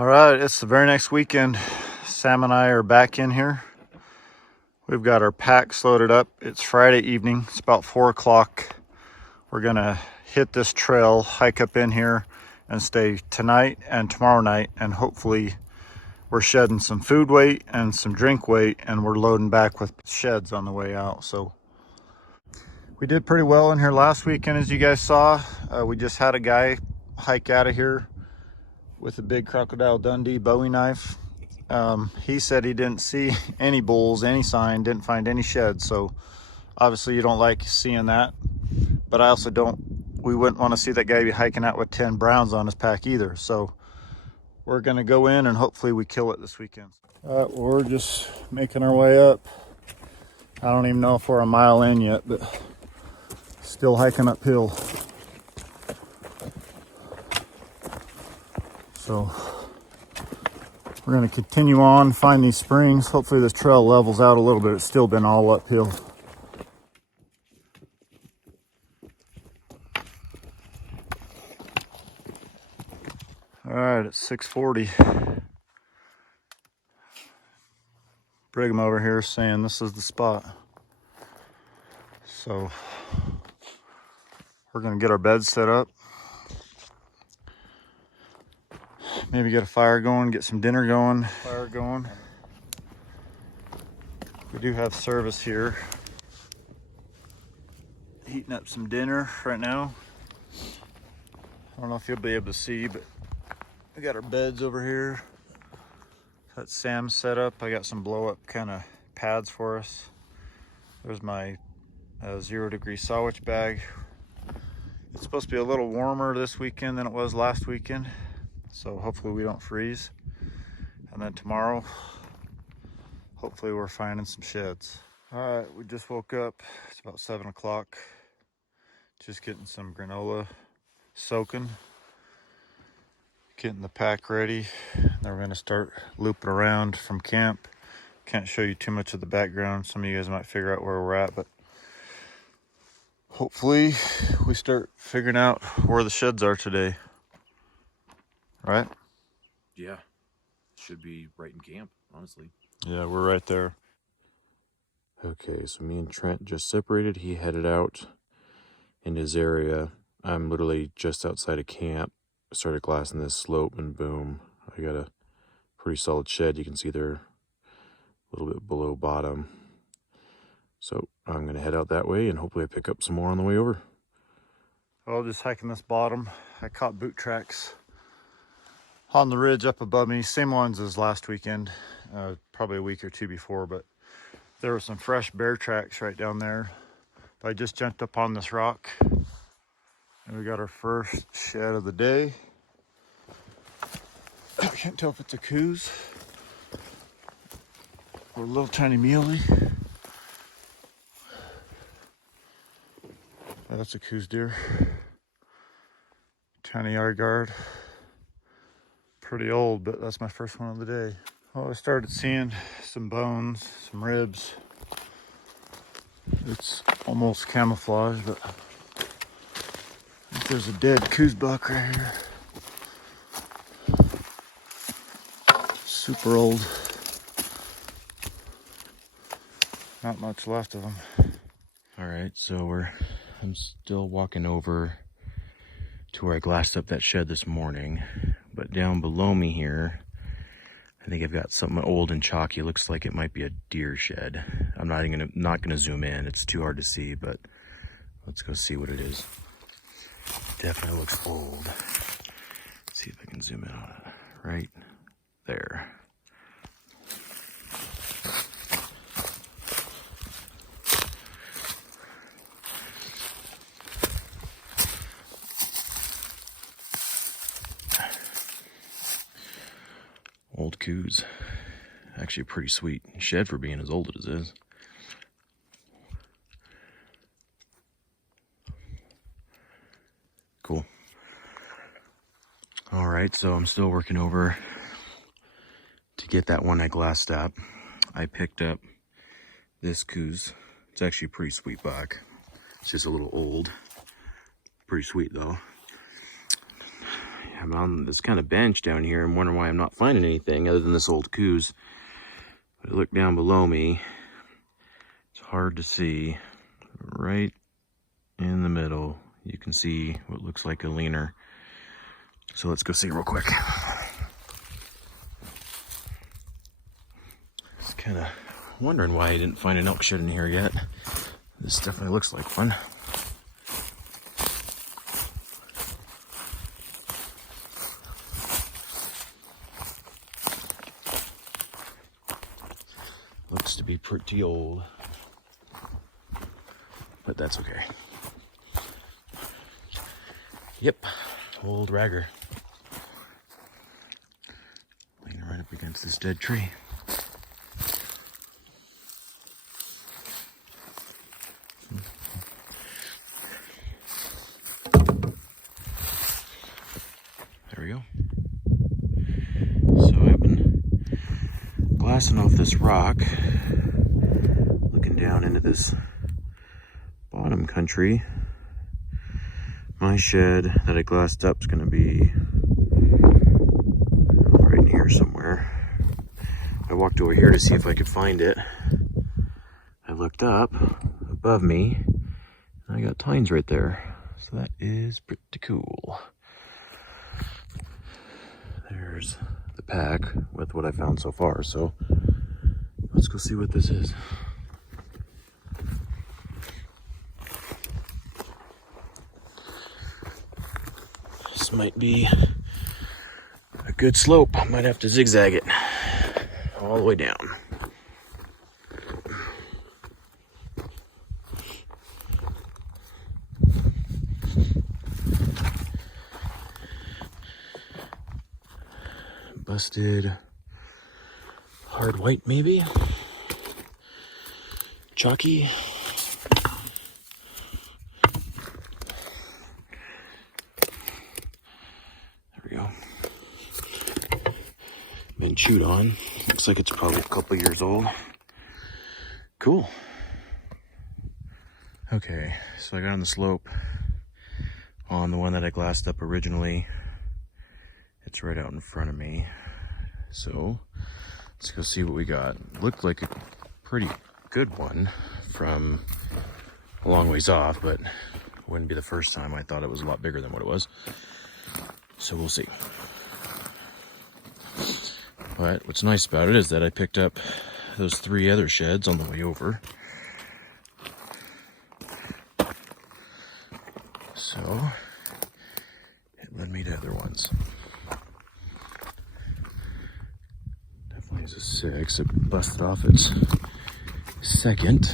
All right, it's the very next weekend. Sam and I are back in here. We've got our packs loaded up. It's Friday evening. It's about 4 o'clock. We're gonna hit this trail, hike up in here, and stay tonight and tomorrow night. And hopefully we're shedding some food weight and some drink weight, and we're loading back with sheds on the way out. So we did pretty well in here last weekend, as you guys saw. We just had a guy hike out of here with a big Crocodile Dundee Bowie knife. He said he didn't see any bulls, any sign, didn't find any sheds. So obviously you don't like seeing that, but I also we wouldn't want to see that guy be hiking out with 10 browns on his pack either. So we're gonna go in and hopefully we kill it this weekend. We're just making our way up. I don't even know if we're a mile in yet, but still hiking uphill. So we're going to continue on, find these springs. Hopefully this trail levels out a little bit. It's still been all uphill. All right, it's 6:40. Brigham over here saying this is the spot. So we're going to get our beds set up. Maybe get a fire going, get some dinner going. We do have service here. Heating up some dinner right now. I don't know if you'll be able to see, but we got our beds over here. Got Sam's set up. I got some blow up kind of pads for us. There's my 0-degree sandwich bag. It's supposed to be a little warmer this weekend than it was last weekend. So hopefully we don't freeze. And then tomorrow, hopefully we're finding some sheds. All right, we just woke up. It's about 7 o'clock. Just getting some granola soaking. Getting the pack ready. Then we're gonna start looping around from camp. Can't show you too much of the background. Some of you guys might figure out where we're at, but hopefully we start figuring out where the sheds are today. Right? Yeah, should be right in camp, honestly. Yeah, we're right there. Okay, so me and Trent just separated. He headed out in his area. I'm literally just outside of camp. I started glassing this slope and boom, I got a pretty solid shed. You can see they're a little bit below bottom. So I'm gonna head out that way and hopefully I pick up some more on the way over. Well, just hiking this bottom. I caught boot tracks on the ridge up above me. Same ones as last weekend, probably a week or two before, but there were some fresh bear tracks right down there. I just jumped up on this rock and we got our first shed of the day. I can't tell if it's a coos or a little tiny muley. Oh, that's a coos deer. Tiny yard guard. Pretty old, but that's my first one of the day. Well, I started seeing some bones, some ribs. It's almost camouflage, but I think there's a dead coos buck right here. Super old. Not much left of them. All right, so I'm still walking over to where I glassed up that shed this morning, but down below me here, I think I've got something old and chalky. Looks like it might be a deer shed. I'm not gonna zoom in. It's too hard to see, but let's go see what it is. Definitely looks old. Let's see if I can zoom in on it. Right there. Old coos. Actually a pretty sweet shed for being as old as it is. Cool. All right, so I'm still working over to get that one I glassed up. I picked up this coos. It's actually a pretty sweet buck. It's just a little old. Pretty sweet though. I'm on this kind of bench down here. I'm wondering why I'm not finding anything other than this old coos. But I look down below me. It's hard to see. Right in the middle, you can see what looks like a leaner. So let's go see real quick. Just kind of wondering why I didn't find an elk shed in here yet. This definitely looks like fun. Looks to be pretty old, but that's okay. Yep, old ragger. Laying right up against this dead tree. There we go. So I've been glassing off this rock, looking down into this bottom country. My shed that I glassed up is going to be right in here somewhere. I walked over here to see if I could find it. I looked up above me and I got tines right there. So that is pretty cool. There's the pack with what I found so far. So let's go see what this is. This might be a good slope. I might have to zigzag it all the way down. Busted hard white, maybe? Chalky. There we go. Been chewed on. Looks like it's probably a couple years old. Cool. Okay, so I got on the slope on the one that I glassed up originally. It's right out in front of me. So let's go see what we got. Looked like a pretty good one from a long ways off, but it wouldn't be the first time. I thought it was a lot bigger than what it was. So we'll see. But what's nice about it is that I picked up those 3 other sheds on the way over. So it led me to other ones. Definitely is a 6. It busted off its second.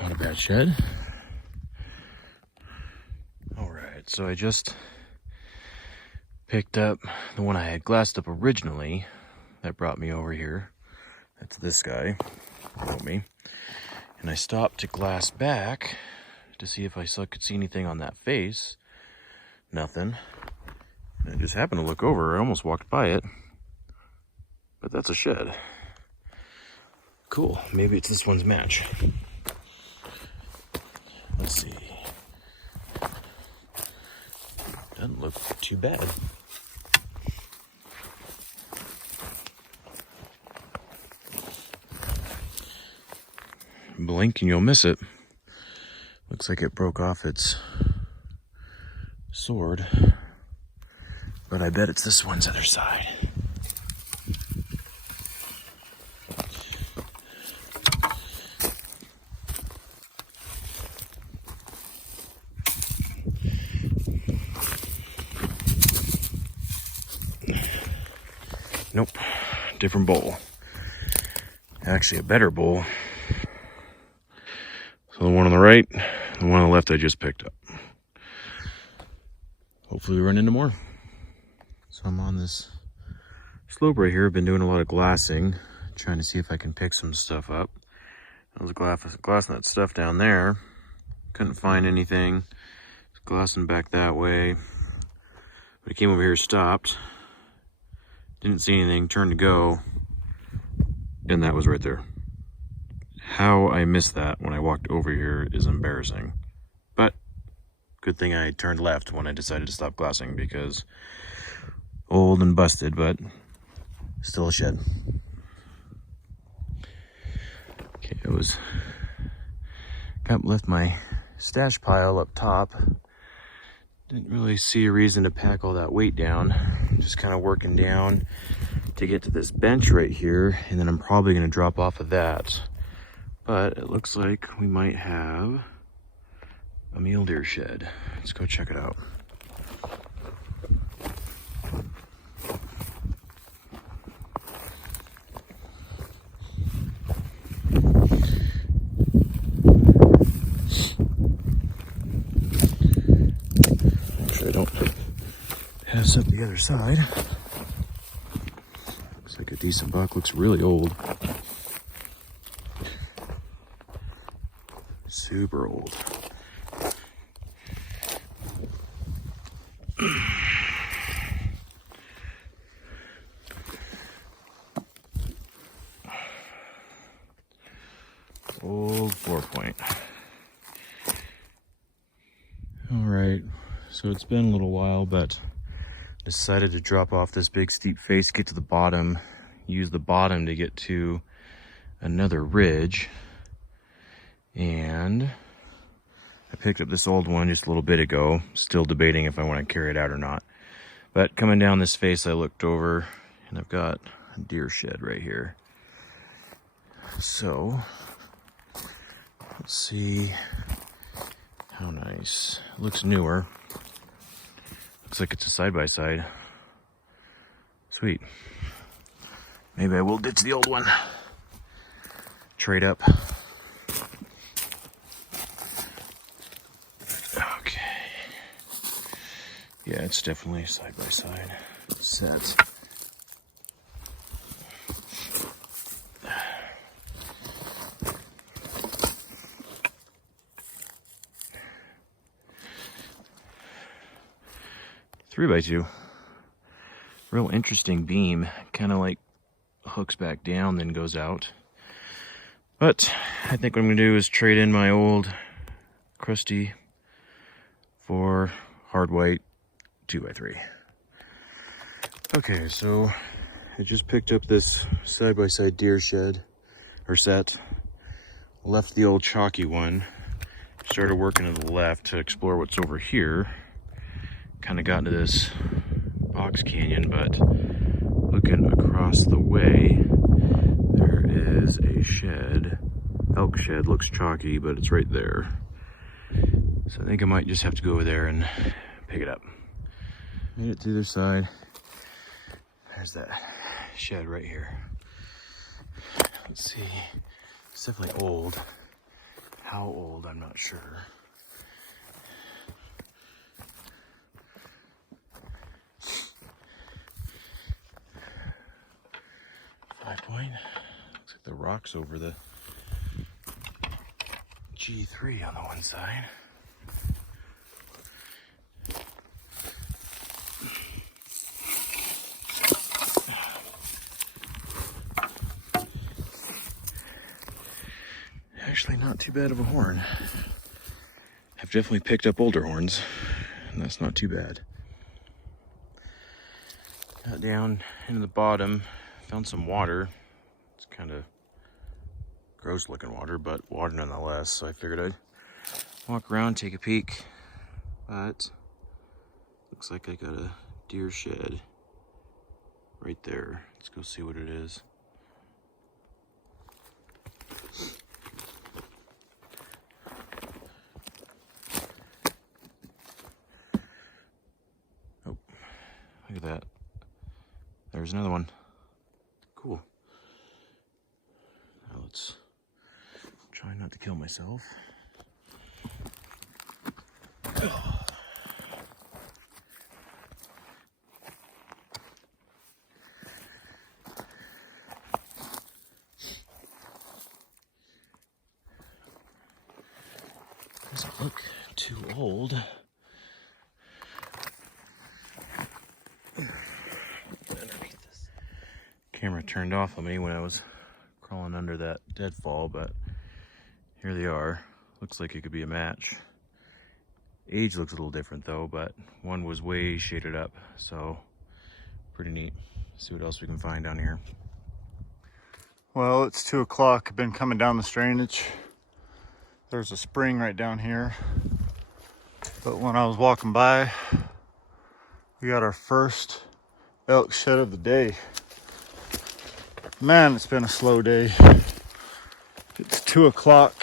Not a bad shed. Alright, so I just picked up the one I had glassed up originally that brought me over here. That's this guy below me. And I stopped to glass back to see if I could see anything on that face. Nothing. And I just happened to look over. I almost walked by it. But that's a shed. Cool. Maybe it's this one's match. Let's see. Doesn't look too bad. Blink and you'll miss it. Looks like it broke off its sword. But I bet it's this one's other side. Nope, different bowl. Actually a better bowl. So the one on the right, the one on the left I just picked up. Hopefully we run into more. So I'm on this slope right here. I've been doing a lot of glassing, trying to see if I can pick some stuff up. I was glassing that stuff down there. Couldn't find anything. Glassing back that way. But I came over here, stopped. Didn't see anything, turned to go. And that was right there. How I missed that when I walked over here is embarrassing. But Good thing I turned left when I decided to stop glassing, because old and busted, but still a shed. Okay, left my stash pile up top. Didn't really see a reason to pack all that weight down. Just kind of working down to get to this bench right here, and then I'm probably going to drop off of that. But it looks like we might have a mule deer shed. Let's go check it out. Actually, I don't have this up the other side. Looks like a decent buck. Looks really old. Super old. Old 4-point. All right, so it's been a little while, but decided to drop off this big steep face, get to the bottom, use the bottom to get to another ridge. And I picked up this old one just a little bit ago, still debating if I want to carry it out or not. But coming down this face, I looked over and I've got a deer shed right here. So let's see how nice. It looks newer. Looks like it's a side-by-side. Sweet. Maybe I will ditch the old one. Trade up. Okay. Yeah, it's definitely side-by-side set. Three by two. Real interesting beam. Kind of like hooks back down, then goes out. But I think what I'm going to do is trade in my old crusty for hard white 2x3. Okay, so I just picked up this side-by-side deer shed, or set. Left the old chalky one. Started working to the left to explore what's over here. Kind of got into this box canyon, but looking across the way, there is a shed. Elk shed, looks chalky, but it's right there. So I think I might just have to go over there and pick it up. Made it to the other side. There's that shed right here. Let's see. It's definitely old. How old, I'm not sure. Point. Looks like the rocks over the G3 on the one side. Actually, not too bad of a horn. I've definitely picked up older horns, and that's not too bad. Got down into the bottom. Found some water. It's kind of gross looking water, but water nonetheless. So I figured I'd walk around, take a peek. But looks like I got a deer shed right there. Let's go see what it is. Oh, look at that. There's another one. Cool. Now let's try not to kill myself. Doesn't look too old. Camera turned off on me when I was crawling under that deadfall, but here they are. Looks like it could be a match. Age looks a little different though, but one was way shaded up, so pretty neat. See what else we can find down here. Well, it's 2 o'clock. I've been coming down this drainage. There's a spring right down here. But when I was walking by, we got our first elk shed of the day. Man, it's been a slow day. It's 2 o'clock.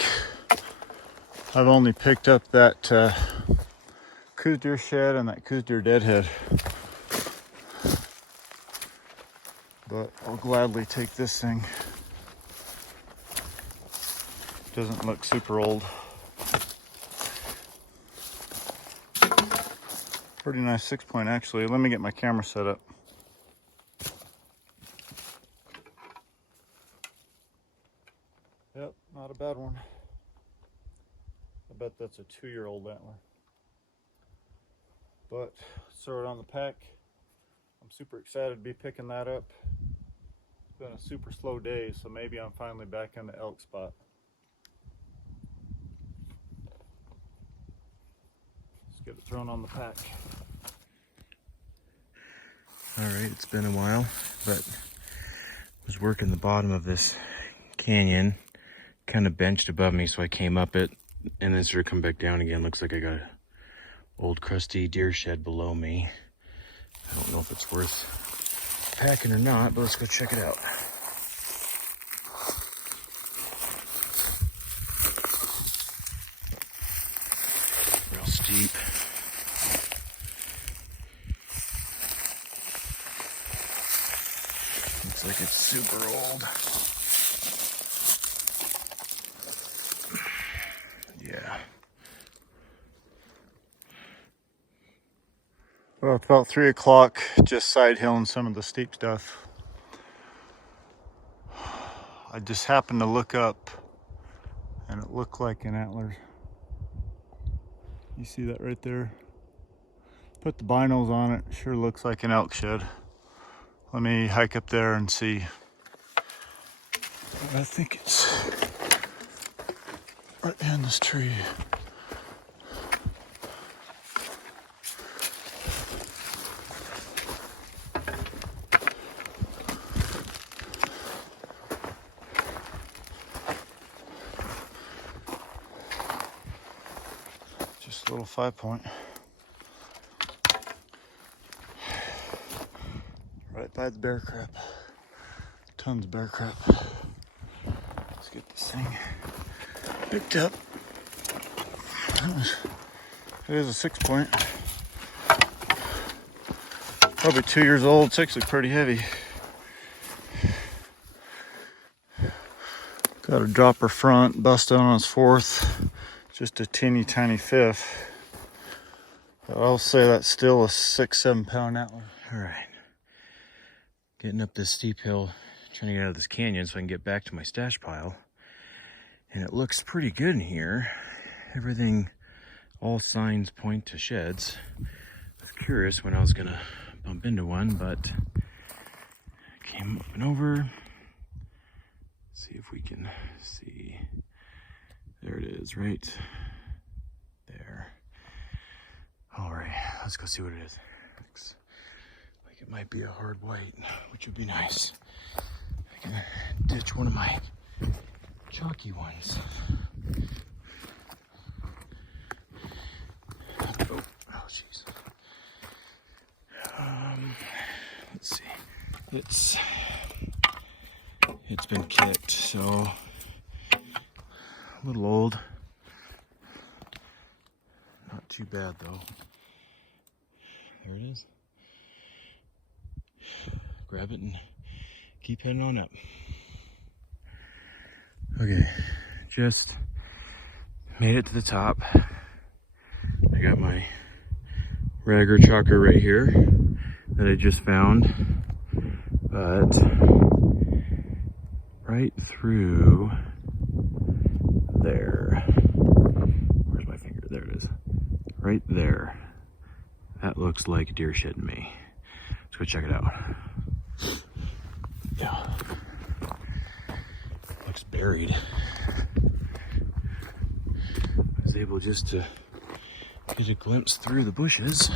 I've only picked up that Coues deer shed and that Coues deer deadhead. But I'll gladly take this thing. Doesn't look super old. Pretty nice 6-point actually. Let me get my camera set up. Yep, not a bad one. I bet that's a 2-year-old antler. But let's throw it on the pack. I'm super excited to be picking that up. It's been a super slow day, so maybe I'm finally back in the elk spot. Let's get it thrown on the pack. All right, it's been a while, but was working the bottom of this canyon, kind of benched above me, so I came up it and then sort of come back down again. Looks like I got an old crusty deer shed below me. I don't know if it's worth packing or not, but let's go check it out. Real steep. Looks like it's super old. Yeah. Well, it's about 3 o'clock, just side hilling some of the steep stuff. I just happened to look up and it looked like an antler. You see that right there? Put the binos on it, sure looks like an elk shed. Let me hike up there and see. I think it's right behind this tree. Just a little 5-point. Right by the bear crap. Tons of bear crap. Let's get this thing picked up. It is a 6-point. Probably 2 years old. It's actually pretty heavy. Got a dropper front, busted on its 4th. Just a teeny tiny 5th. But I'll say that's still a 6-7 pound antler. All right. Getting up this steep hill, trying to get out of this canyon so I can get back to my stash pile. And it looks pretty good in here. Everything, all signs point to sheds. I was curious when I was gonna bump into one, but I came up and over. Let's see if we can see. There it is, right there. All right, let's go see what it is. Looks like it might be a hard white, which would be nice. I can ditch one of my chalky ones. Oh, jeez. Let's see. It's been kicked, so a little old. Not too bad though. There it is. Grab it and keep heading on up. Okay, just made it to the top. I got my ragger chalker right here that I just found, but right through there, where's my finger? There it is. Right there. That looks like a deer shed to me. Let's go check it out. Yeah. Looks buried. I was able just to get a glimpse through the bushes.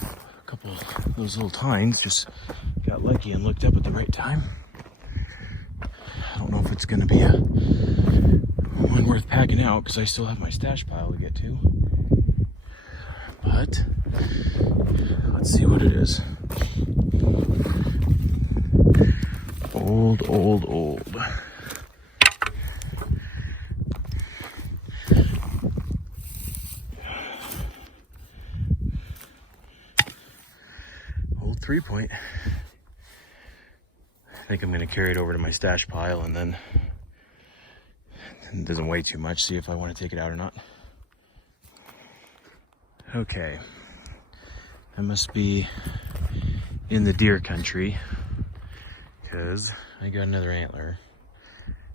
A couple of those little tines just got lucky and looked up at the right time. I don't know if it's going to be a one worth packing out because I still have my stash pile to get to. But let's see what it is. Old. Old 3-point. I think I'm going to carry it over to my stash pile and then it doesn't weigh too much, see if I want to take it out or not. Okay, I must be in the deer country because I got another antler.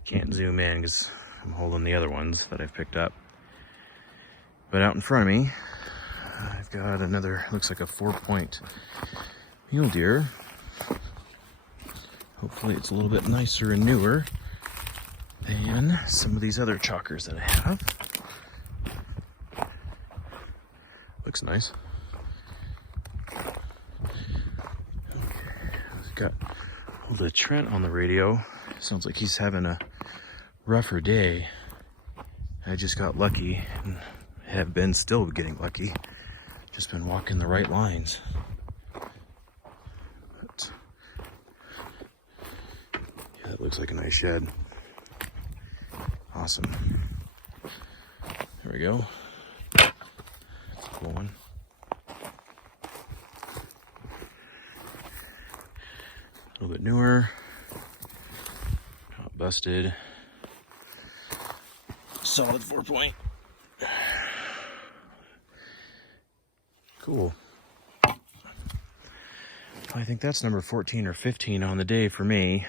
Can't zoom in because I'm holding the other ones that I've picked up. But out in front of me, I've got another, looks like a 4-point mule deer. Hopefully it's a little bit nicer and newer than some of these other chalkers that I have. Looks nice. Okay, I've got hold of Trent on the radio. Sounds like he's having a rougher day. I just got lucky and have been still getting lucky. Just been walking the right lines. But yeah, that looks like a nice shed. Awesome. There we go. That's a cool one. A little bit newer. Not busted. Solid 4-point. Cool. I think that's number 14 or 15 on the day for me.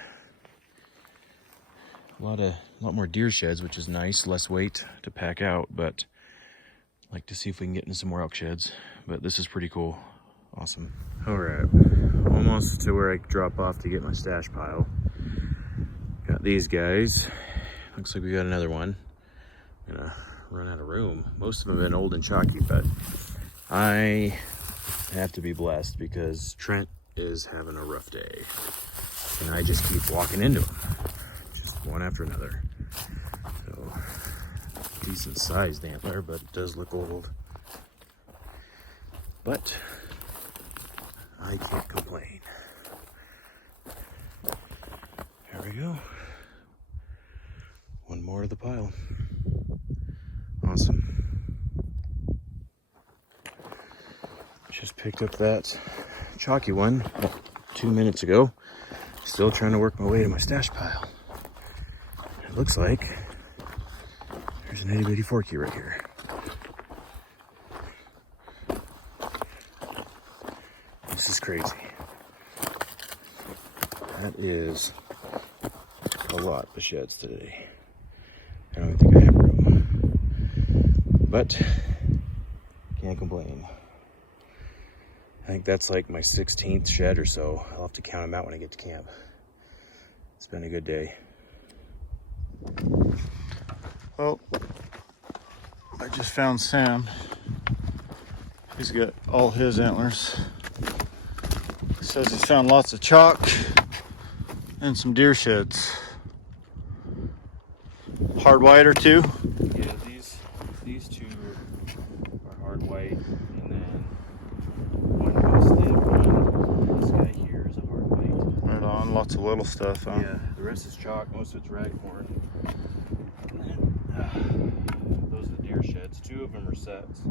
A lot more deer sheds, which is nice. Less weight to pack out, but I'd like to see if we can get into some more elk sheds. But this is pretty cool. Awesome. All right, almost to where I drop off to get my stash pile. Got these guys. Looks like we got another one. I'm gonna run out of room. Most of them have been old and chalky, but I have to be blessed because Trent is having a rough day. And I just keep walking into them. Just one after another. So, decent sized antler, but it does look old. But I can't complain. There we go. One more to the pile. Awesome. Just picked up that chalky one 2 minutes ago. Still trying to work my way to my stash pile. It looks like there's an itty bitty forky right here. This is crazy. That is a lot of sheds today. I don't even think I have room. But can't complain. I think that's like my 16th shed or so. I'll have to count them out when I get to camp. It's been a good day. Well, I just found Sam. He's got all his antlers. He says he's found lots of chalk and some deer sheds. Hard white or two? Yeah, these two are hard white, and then one busted one. This guy here is a hard white. Right on, lots of little stuff, huh? Yeah, the rest is chalk, most of it's raghorn. Those are the deer sheds. Two of them are sets.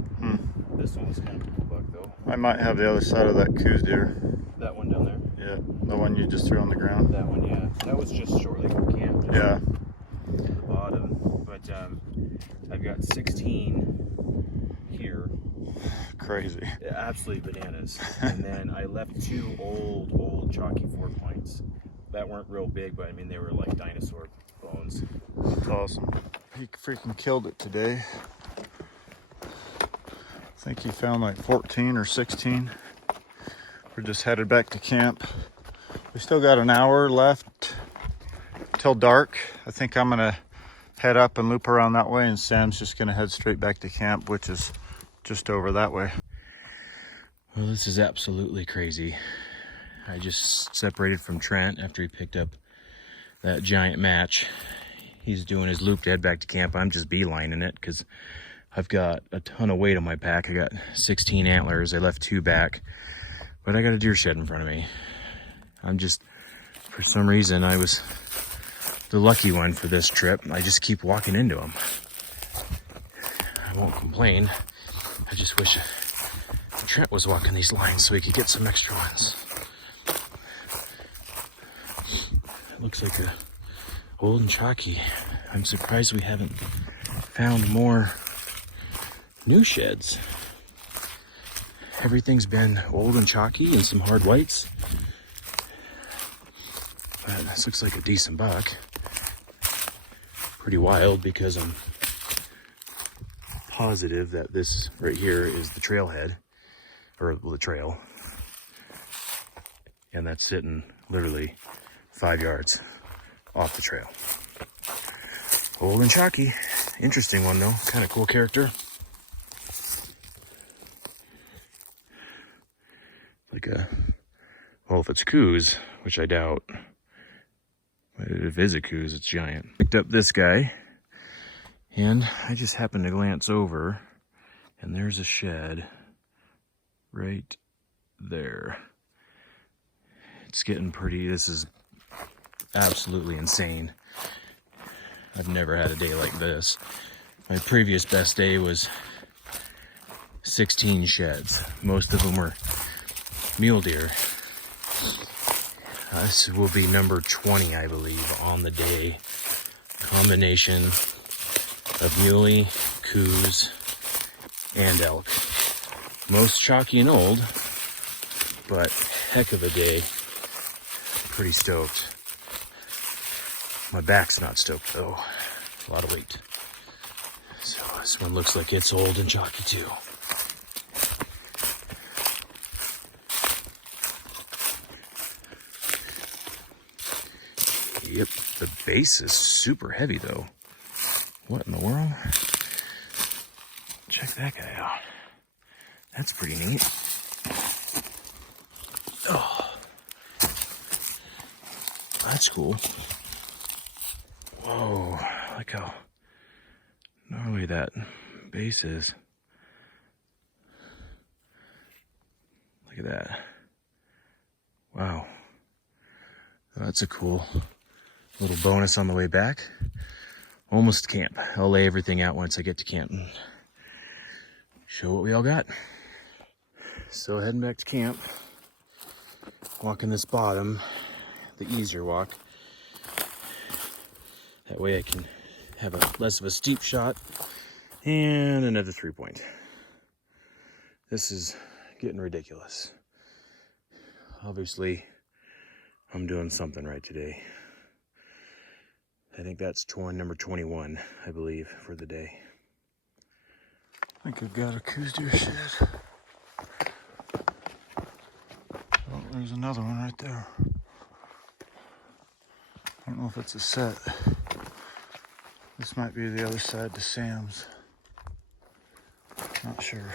This one was kind of a cool buck though. I might have the other side of that coos deer. That one down there? Yeah, the one you just threw on the ground. That one, yeah. That was just shortly from camp. Just Yeah. at the bottom. But I've got 16 here. Crazy. Absolutely bananas. And then I left two old chalky 4-points that weren't real big, but I mean they were like dinosaur bones. That's awesome. He freaking killed it today. I think he found like 14 or 16. We're just headed back to camp. We still got an hour left till dark. I think I'm gonna head up and loop around that way, and Sam's just gonna head straight back to camp, which is just over that way. Well, this is absolutely crazy. I just separated from Trent after he picked up that giant match. He's doing his loop to head back to camp. I'm just beelining it because I've got a ton of weight on my pack. I got 16 antlers. I left 2 back, but I got a deer shed in front of me. I'm just, for some reason, I was the lucky one for this trip. I just keep walking into them. I won't complain. I just wish Trent was walking these lines so he could get some extra ones. It looks like a old and chalky. I'm surprised we haven't found more new sheds. Everything's been old and chalky and some hard whites. But this looks like a decent buck. Pretty wild because I'm positive that this right here is the trailhead, or the trail. And that's sitting literally 5 yards off the trail. Old and chalky. Interesting one though. Kind of cool character. Like a, well, if it's coos, which I doubt. But if it is a coos, it's giant. Picked up this guy, and I just happened to glance over, and there's a shed right there. It's getting pretty. This is absolutely insane. I've never had a day like this. My previous best day was 16 sheds. Most of them were mule deer. This will be number 20, I believe, on the day. Combination of muley, coos, and elk. Most chalky and old, but heck of a day. Pretty stoked. My back's not stoked though. A lot of weight. So this one looks like it's old and chalky too. Yep, the base is super heavy though. What in the world? Check that guy out. That's pretty neat. Oh, that's cool. Whoa, look how gnarly that base is. Look at that. Wow. That's a cool little bonus on the way back. Almost camp. I'll lay everything out once I get to camp and show what we all got. So heading back to camp, walking this bottom, the easier walk. That way I can have a less of a steep shot and another 3-point. This is getting ridiculous. Obviously, I'm doing something right today. I think that's number 21, I believe, for the day. I think I've got a coos deer shed. Oh, there's another one right there. I don't know if it's a set. This might be the other side to Sam's. Not sure.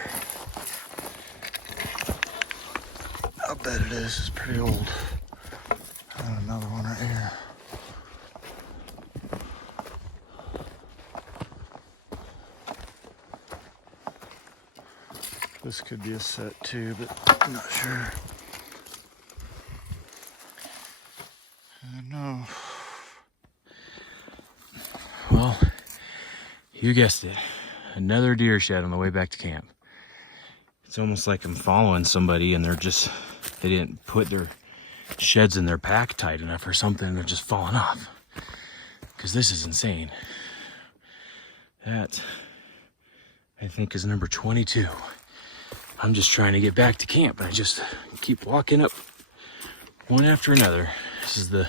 I bet it is. It's pretty old. And another one right here. This could be a set too, but I'm not sure. I don't know. Well, you guessed it. Another deer shed on the way back to camp. It's almost like I'm following somebody and they didn't put their sheds in their pack tight enough or something. They're just falling off. Because this is insane. That, I think, is number 22. I'm just trying to get back to camp. I just keep walking up one after another. This is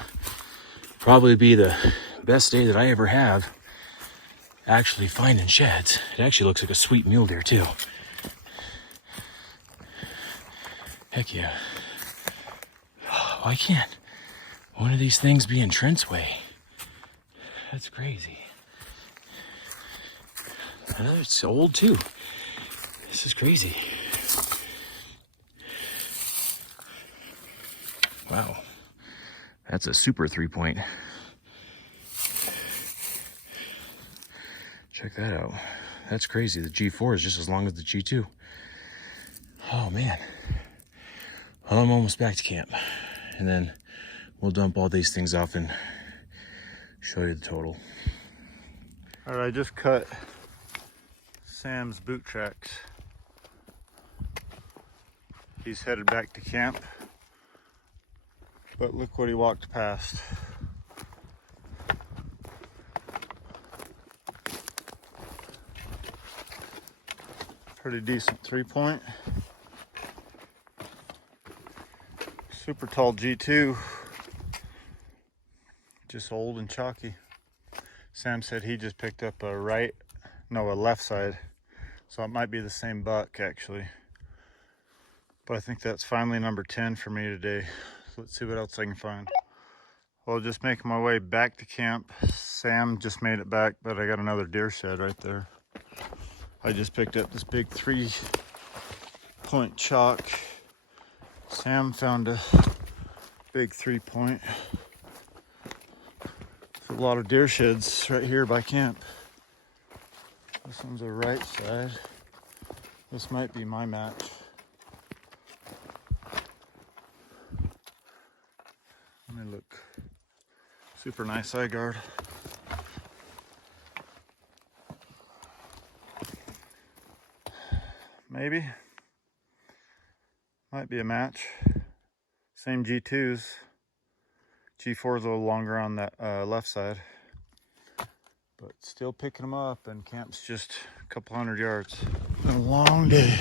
probably be the best day that I ever have actually finding sheds. It actually looks like a sweet mule deer too. Heck yeah. Why can't one of these things be in Trent's way? That's crazy. It's old too. This is crazy. Wow. That's a super 3-point. Check that out. That's crazy. The G4 is just as long as the G2. Oh man. Well, I'm almost back to camp. And then we'll dump all these things off and show you the total. All right, I just cut Sam's boot tracks. He's headed back to camp. But look what he walked past. Pretty decent 3-point. Super tall G2. Just old and chalky. Sam said he just picked up a left side. So it might be the same buck actually. But I think that's finally number 10 for me today. So let's see what else I can find. Well, just making my way back to camp. Sam just made it back, but I got another deer shed right there. I just picked up this big 3-point chalk. Sam found a big 3-point. There's a lot of deer sheds right here by camp. This one's a right side. This might be my match. Let me look. Super nice eye guard. Maybe. Might be a match. Same G2s. G4's a little longer on that left side. But still picking them up, and camp's just a couple hundred yards. Been a long day.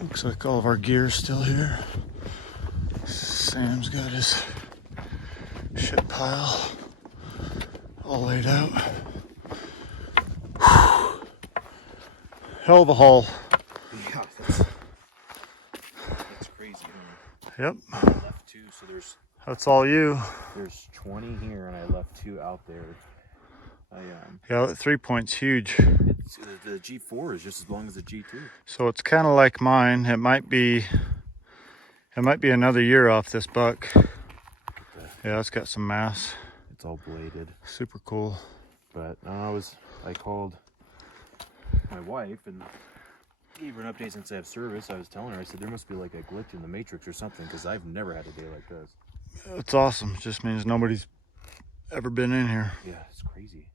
Looks like all of our gear's still here. Sam's got his shit pile all laid out. Whew. Hell of a haul. Yeah, that's crazy. Yep. I left 2, so That's all you. there's 20 here, and I left 2 out there. Yeah, that 3-point's huge. The G4 is just as long as the G2. So it's kind of like mine. It might be another year off this buck. Yeah, it's got some mass. It's all bladed. Super cool. But I called my wife and gave her an update since I have service. I was telling her, I said, there must be like a glitch in the matrix or something, because I've never had a day like this. It's awesome. It just means nobody's ever been in here. Yeah, it's crazy.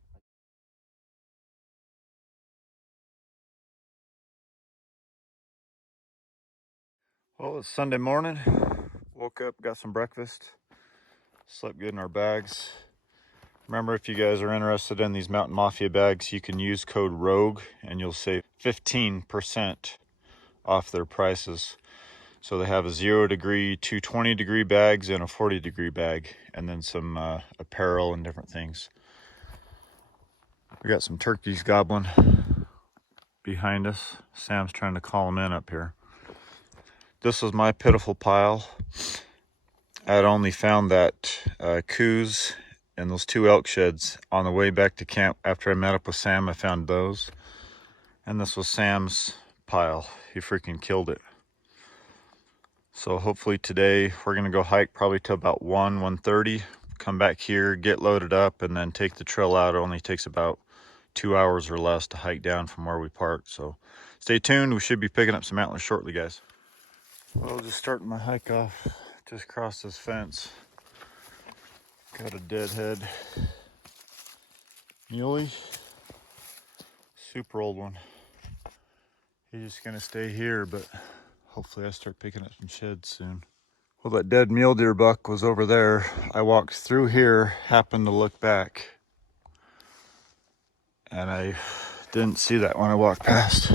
Well, it's Sunday morning. Woke up, got some breakfast, slept good in our bags. Remember, if you guys are interested in these Mountain Mafia bags, you can use code ROGUE and you'll save 15% off their prices. So they have a 0 degree, 2 20 degree bags, and a 40 degree bag, and then some apparel and different things. We got some turkeys gobbling behind us. Sam's trying to call them in up here. This was my pitiful pile. I'd only found that coos and those 2 elk sheds on the way back to camp. After I met up with Sam, I found those. And this was Sam's pile. He freaking killed it. So hopefully today we're gonna go hike probably till about 1:30. Come back here, get loaded up, and then take the trail out. It only takes about 2 hours or less to hike down from where we parked. So stay tuned. We should be picking up some antlers shortly, guys. Well, just starting my hike off. Just crossed this fence. Got a deadhead muley. Super old one. He's just gonna stay here, but hopefully I start picking up some sheds soon. Well, that dead mule deer buck was over there. I walked through here, happened to look back, and I didn't see that when I walked past.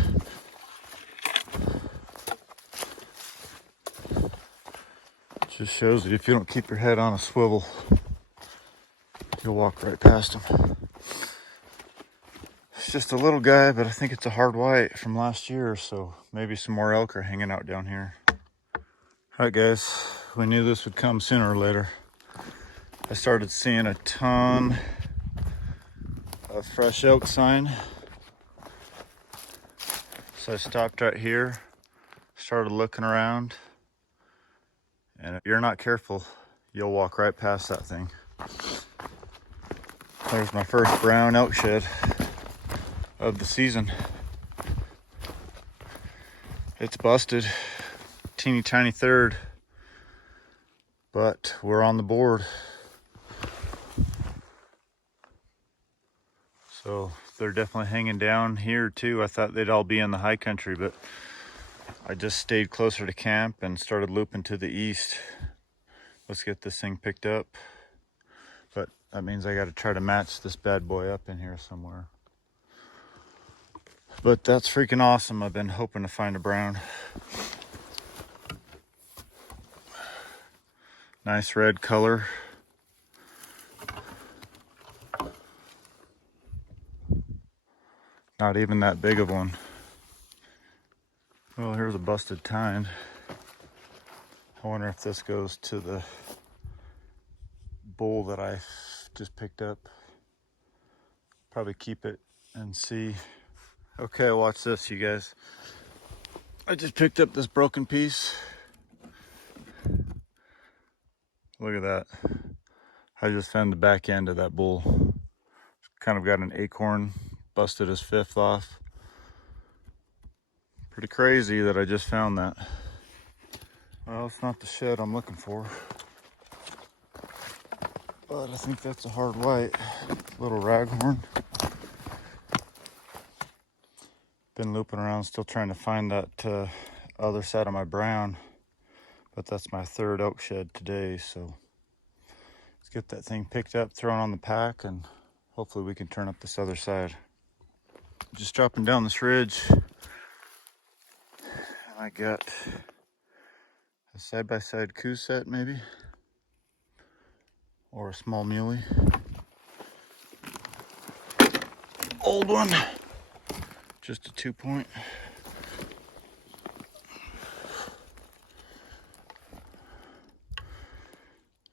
Just shows that if you don't keep your head on a swivel, you'll walk right past him. It's just a little guy, but I think it's a hard white from last year, so maybe some more elk are hanging out down here. All right, guys, we knew this would come sooner or later. I started seeing a ton of fresh elk sign. So I stopped right here, started looking around, and if you're not careful, you'll walk right past that thing. There's my first brown elk shed of the season. It's busted, teeny tiny third, but we're on the board. So they're definitely hanging down here too. I thought they'd all be in the high country, but I just stayed closer to camp and started looping to the east. Let's get this thing picked up. But that means I got to try to match this bad boy up in here somewhere. But that's freaking awesome. I've been hoping to find a brown. Nice red color. Not even that big of one. Well, here's a busted tine. I wonder if this goes to the bull that I just picked up. Probably keep it and see. Okay, watch this, you guys. I just picked up this broken piece. Look at that. I just found the back end of that bull. Kind of got an acorn, busted his fifth off. Pretty crazy that I just found that. Well, it's not the shed I'm looking for. But I think that's a hard white. Little raghorn. Been looping around, still trying to find that other side of my brown. But that's my third elk shed today, so let's get that thing picked up, thrown on the pack, and hopefully we can turn up this other side. Just dropping down this ridge, and I got a side-by-side coup set maybe, or a small muley. Old one, just a 2-point.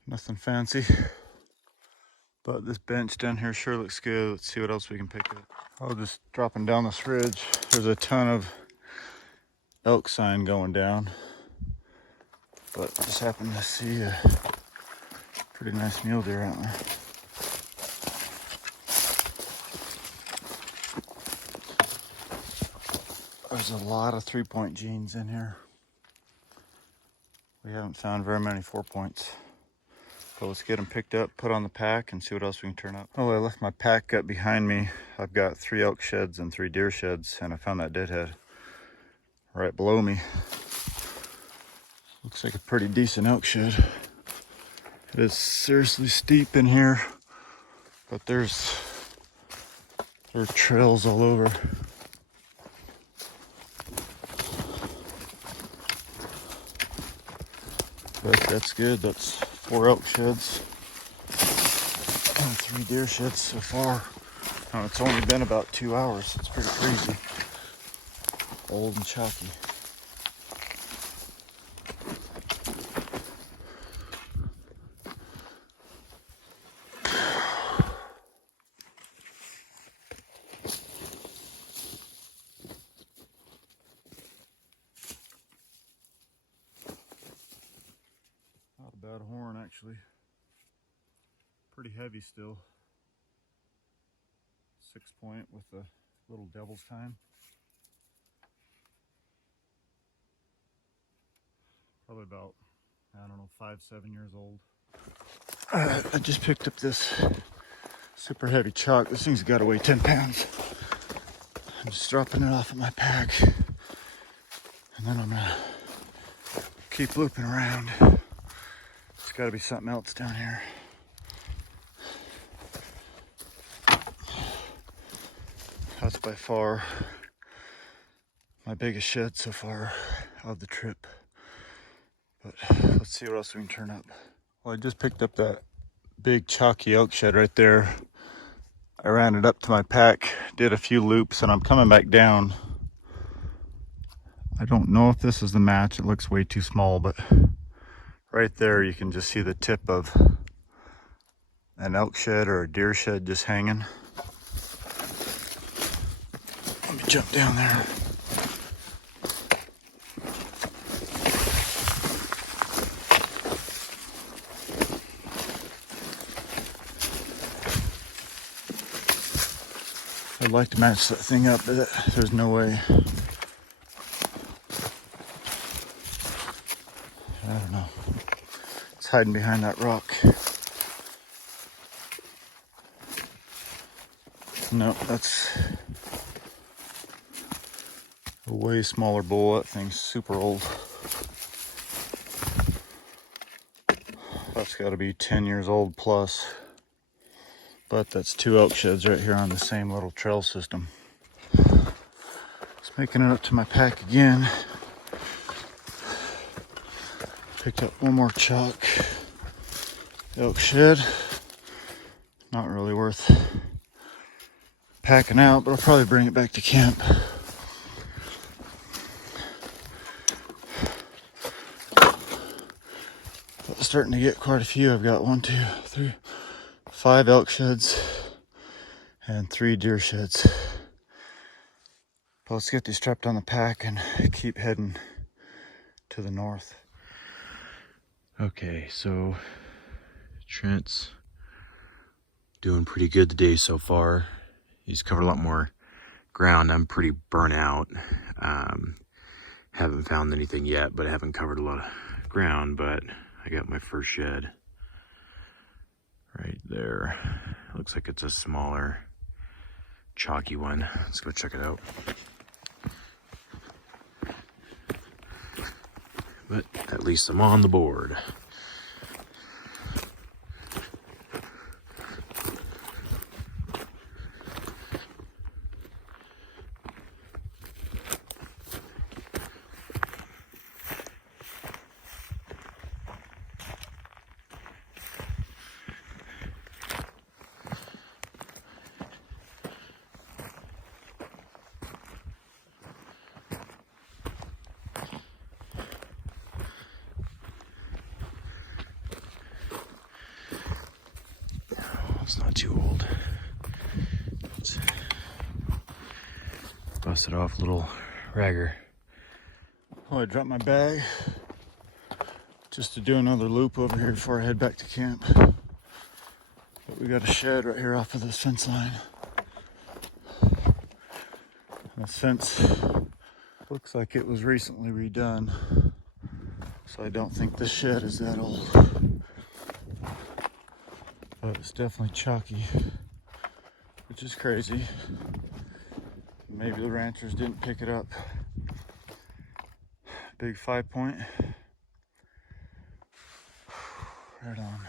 Nothing fancy, but this bench down here sure looks good. Let's see what else we can pick up. Oh, just dropping down this ridge, there's a ton of elk sign going down, but just happened to see a pretty nice mule deer antler. There's a lot of 3-point jeans in here. We haven't found very many 4-points. So let's get them picked up, put on the pack, and see what else we can turn up. Oh, I left my pack up behind me. I've got 3 elk sheds and 3 deer sheds, and I found that deadhead right below me. Looks like a pretty decent elk shed. It is seriously steep in here, but there are trails all over. But that's good. That's 4 elk sheds and 3 deer sheds so far. Now, it's only been about 2 hours. It's pretty crazy. Old and chalky. Not a bad horn, actually. Pretty heavy still. 6-point with a little devil's time. Probably about, I don't know, 5-7 years old. I just picked up this super heavy chalk. This thing's got to weigh 10 pounds. I'm just dropping it off at my pack. And then I'm gonna keep looping around. There's got to be something else down here. That's by far my biggest shed so far of the trip. But let's see what else we can turn up. Well, I just picked up that big chalky elk shed right there. I ran it up to my pack, did a few loops, and I'm coming back down. I don't know if this is the match. It looks way too small, but right there you can just see the tip of an elk shed or a deer shed just hanging. Let me jump down there. I'd like to match that thing up, but there's no way. I don't know. It's hiding behind that rock. No, that's a way smaller bull. That thing's super old. That's got to be 10 years old plus. But that's 2 elk sheds right here on the same little trail system. Just making it up to my pack again. Picked up one more chalk. Elk shed. Not really worth packing out, but I'll probably bring it back to camp. But starting to get quite a few. I've got 1, 2, 3, 5 elk sheds and 3 deer sheds. But let's get these strapped on the pack and keep heading to the north. Okay, so Trent's doing pretty good today so far. He's covered a lot more ground. I'm pretty burnt out. Haven't found anything yet, but I haven't covered a lot of ground. But I got my first shed right there. Looks like it's a smaller, chalky one. Let's go check it out. But at least I'm on the board. It's not too old. Let's bust it off, little ragger. Oh, I dropped my bag just to do another loop over here before I head back to camp. But we got a shed right here off of this fence line. This fence looks like it was recently redone, so I don't think this shed is that old. But it's definitely chalky, which is crazy. Maybe the ranchers didn't pick it up. Big 5-point. Right on.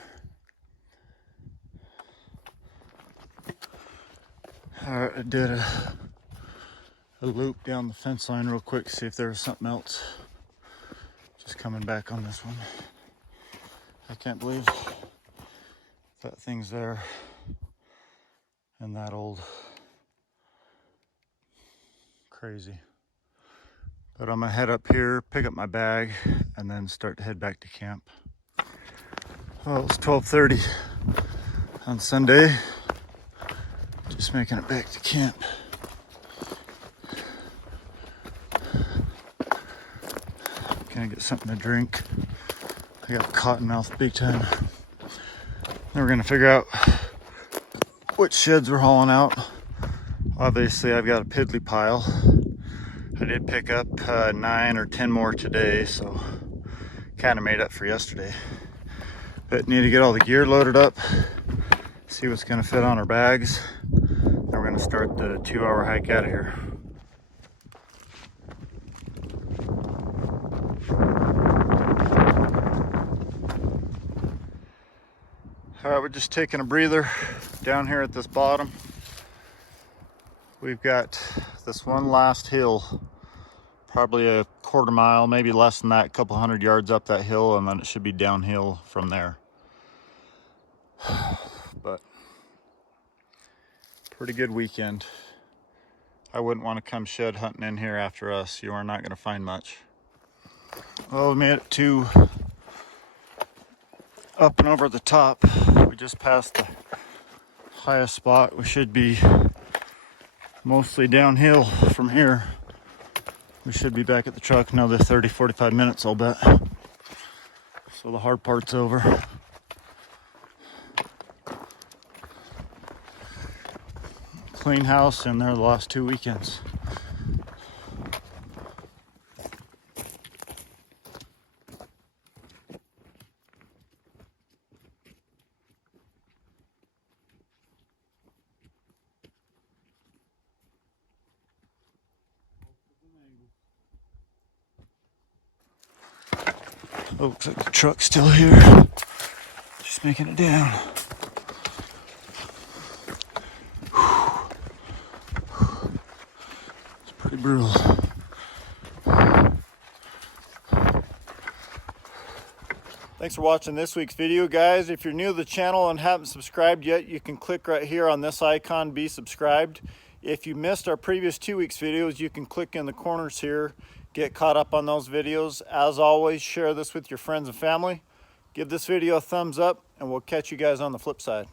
Alright, I did a loop down the fence line real quick, see if there was something else. Just coming back on this one. I can't believe that thing's there and that old. Crazy. But I'm gonna head up here, pick up my bag, and then start to head back to camp. Well, it's 12:30 on Sunday. Just making it back to camp. Gonna get something to drink. I got cotton mouth big time. Then we're gonna figure out which sheds we're hauling out. Obviously, I've got a piddly pile. I did pick up 9 or 10 more today, so kind of made up for yesterday. But need to get all the gear loaded up, see what's gonna fit on our bags. Then we're gonna start the 2-hour hike out of here. All right, we're just taking a breather down here at this bottom. We've got this one last hill, probably a quarter mile, maybe less than that, a couple 100 yards up that hill, and then it should be downhill from there. But pretty good weekend. I wouldn't want to come shed hunting in here after us. You are not going to find much. Well, we made it to up and over the top. We just passed the highest spot. We should be mostly downhill from here. We should be back at the truck another 30-45 minutes, I'll bet. So the hard part's over. Clean house in there the last 2 weekends. Oh, looks like the truck's still here. Just making it down. It's pretty brutal. Thanks for watching this week's video, guys. If you're new to the channel and haven't subscribed yet, you can click right here on this icon, be subscribed. If you missed our previous 2 weeks videos, you can click in the corners here, get caught up on those videos. As always, share this with your friends and family. Give this video a thumbs up, and we'll catch you guys on the flip side.